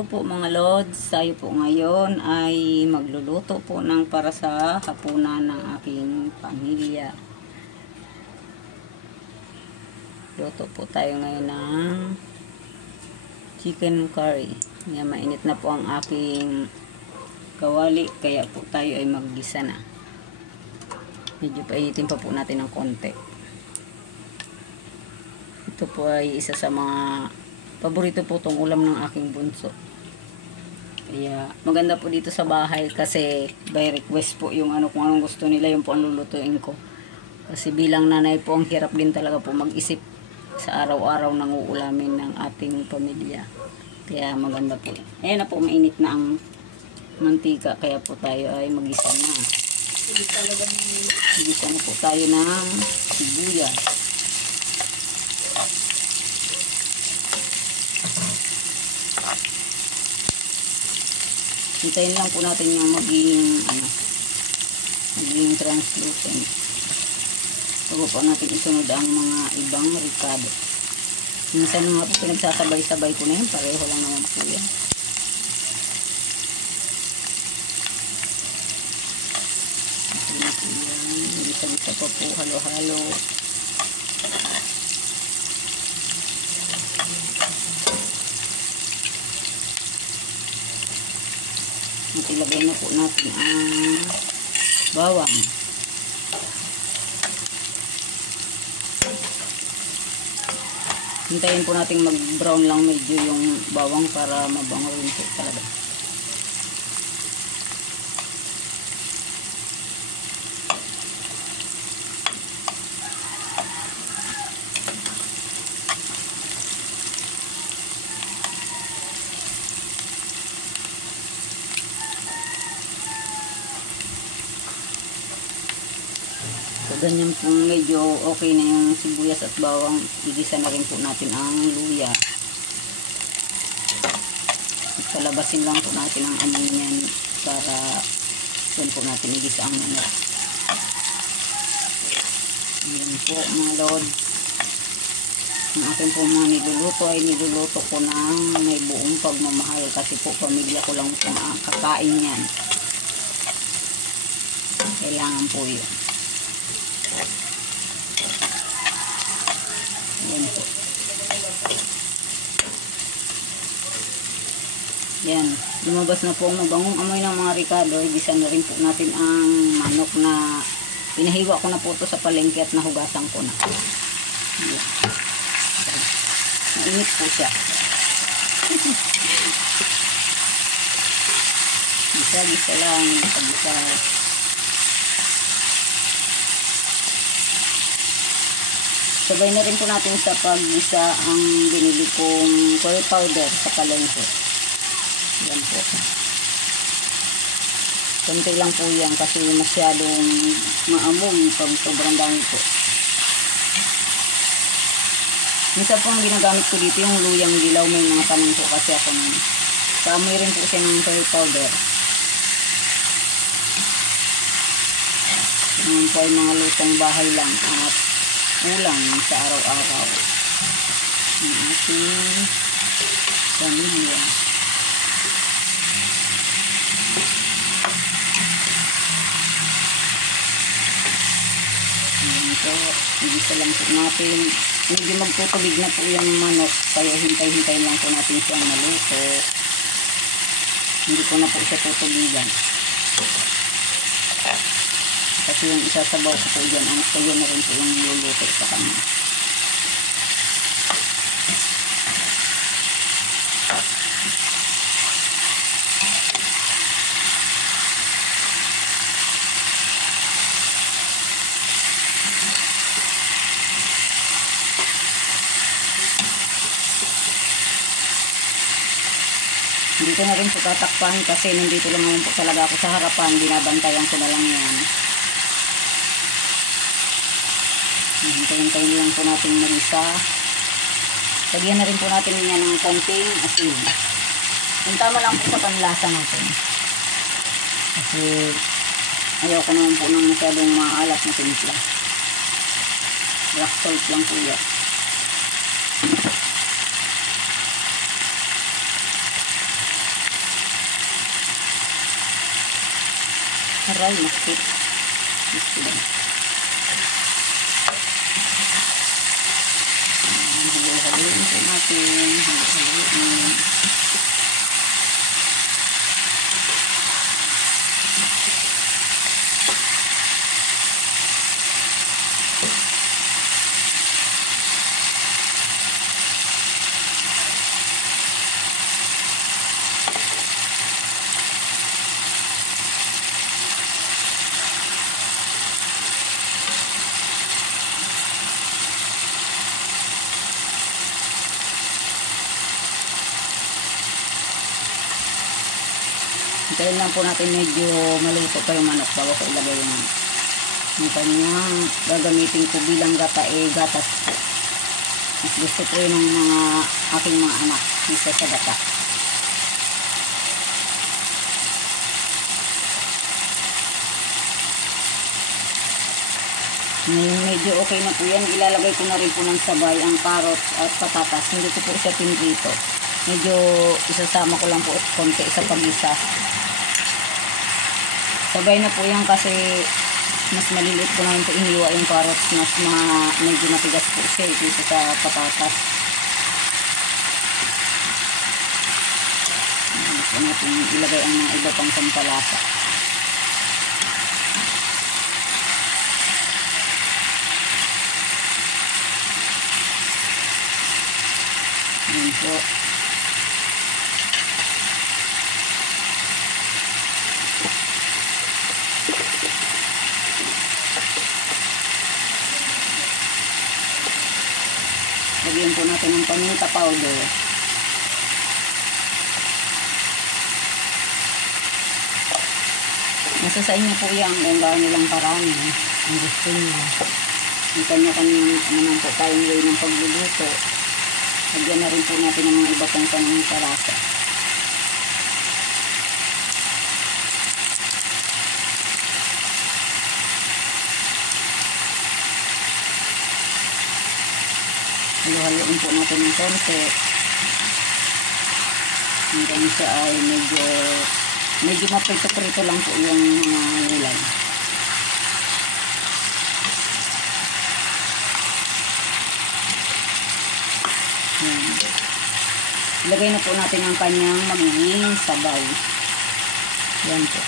Hello po mga lods, tayo po ngayon ay magluluto po ng para sa hapunan ng aking pamilya. Luto po tayo ngayon ng chicken curry. Ngayon, mainit na po ang aking kawali, kaya po tayo ay maggisa na. Medyo paitin pa po natin ng konti. Ito po ay isa sa mga paborito po tong ulam ng aking bunso. Kaya maganda po dito sa bahay kasi by request po yung kung anong gusto nila, yung po ang lulutuin ko. Kasi bilang nanay po, ang hirap din talaga po mag-isip sa araw-araw ng uulamin ng ating pamilya. Kaya maganda po. Ayan na po, mainit na ang mantika, kaya po tayo ay mag-isa na. Mag-isa na po tayo ng sibuyas. Hintayin lang po natin yung maging translucent. Bago po natin isunod ang mga ibang ricado. Minsan nga po pinagsasabay-sabay ko na yun. Pareho lang naman po yan. Kasi na po yan. Bisa-bisa pa po. Halo-halo. At ilagay na po natin ang bawang. Hintayin po natin mag-brown lang medyo yung bawang para mabango rin po talaga. So, ganyan pong medyo okay na yung sibuyas at bawang, igisa na rin po natin ang luya. At palabasin lang po natin ang amoy niyan para doon po natin igisa ang manok. Ayan po mga lods. Ang aking po mga niluluto ay niluluto ko ng may buong pagmamahal kasi po pamilya ko lang po kakain yan. Kailangan po yun. Ayan po. Yan. Lumabas na po ang mabangong amoy ng mga ricado. Igisa na rin po natin ang manok na pinahiwa ko na po ito sa palengke at nahugasan ko na. Ayan. Mainit po siya. Gisa-gisa lang. Gisa-gisa. Sabay na rin po natin sa paggisa ang binili kong curry powder sa palengke. Yan po. Kunti lang po yan kasi masyadong maamoy pag sobrang dami po. Minsan po ang ginagamit ko dito yung luyang dilaw. May mga tanong po kasi ako nun. Kaamoy rin po siya ng curry powder. Yan po ay mga lutong bahay lang at ulam sa araw-araw ng ating pamilya. Ito, igisa lang po natin. Medyo magtutubig na po yung manok, kaya hintay-hintay lang po natin siyang maluto. Hindi ko na po siya tutubigan. Kasi yung isasabaw ko po dyan, ang sayo na rin po yung niluluto sa kanya. Hindi ko na rin po tatakpan kasi nandito lang naman po talaga ako sa harapan. Binabantayan ko na lang yan. Hintayin-tayin lang po natin marisa. Lagyan na rin po natin yan ng konting asin. Yung tama lang po sa panlasa natin. Kasi ayaw ko naman po ng masyadong maalat na timpla. Black salt lang po yan. Aray, masip. Masip. Haluin po natin. Haluin. Hintayin lang po natin medyo maluto pa yung manok bago ko ilagay yung kanyang gagamitin ko bilang gata gatas. Mas gusto ko yun ng mga aking mga anak isa sa gata. Medyo okay na po yan. Ilalagay ko na rin po ng sabay ang carrots at patatas. Hindi ko po siya pinrito. Medyo isasama ko lang po konti sa pag-isa. Sabay na po yan kasi mas maliliit ko na po iniwa yung carrots. Mas medyo matigas po siya dito sa patatas. Gusto natin ilagay ang mga iba pang sampalasa. Ayan po. Lagyan po natin ng paminta powder. Nasa sa inyo po yan kung gaano nilang parami. Ang gusto nyo. Ang kanya-kanya naman po tayong way ng pagluluto. Lagyan na rin po natin ng mga iba pang paminta-lasa. Halo-haloin po natin ng konti. Hanggang siya ay medyo maprito-prito lang po yung mga gulay. Ilagay na po natin ang kanyang magiging sabaw. Yan po.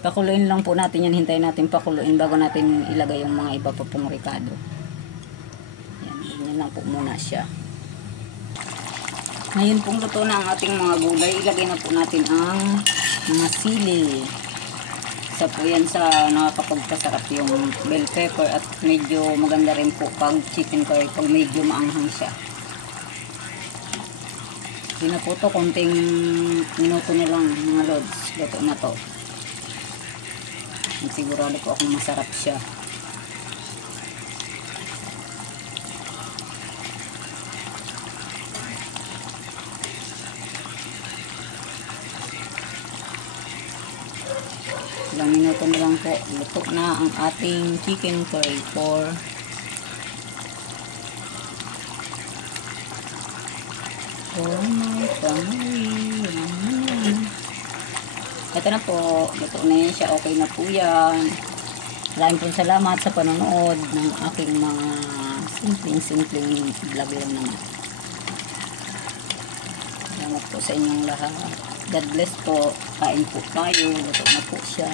Pakuluin lang po natin yan. Hintayin natin pakuluin bago natin ilagay yung mga iba pa pong ricado. Yan, ganyan lang po muna siya. Ngayon pong luto na ang ating mga gulay. Ilagay na po natin ang mga sili. Isa po yan sa nakakapagpasarap yung bell pepper at medyo maganda rin po pag chicken curry pag medyo maanghang siya. Hindi na po ito. Konting minuto na lang mga lods. Luto na to. Sigurado po akong masarap siya. Ilang minuto na lang po. Luto na ang ating chicken curry for my family. Ito na po, luto na yan siya, okay na po yan. Maraming pong salamat sa panonood ng aking mga simpleng vlog lang naman. Salamat po sa inyong lahat. God bless po, kain po tayo, luto na po siya.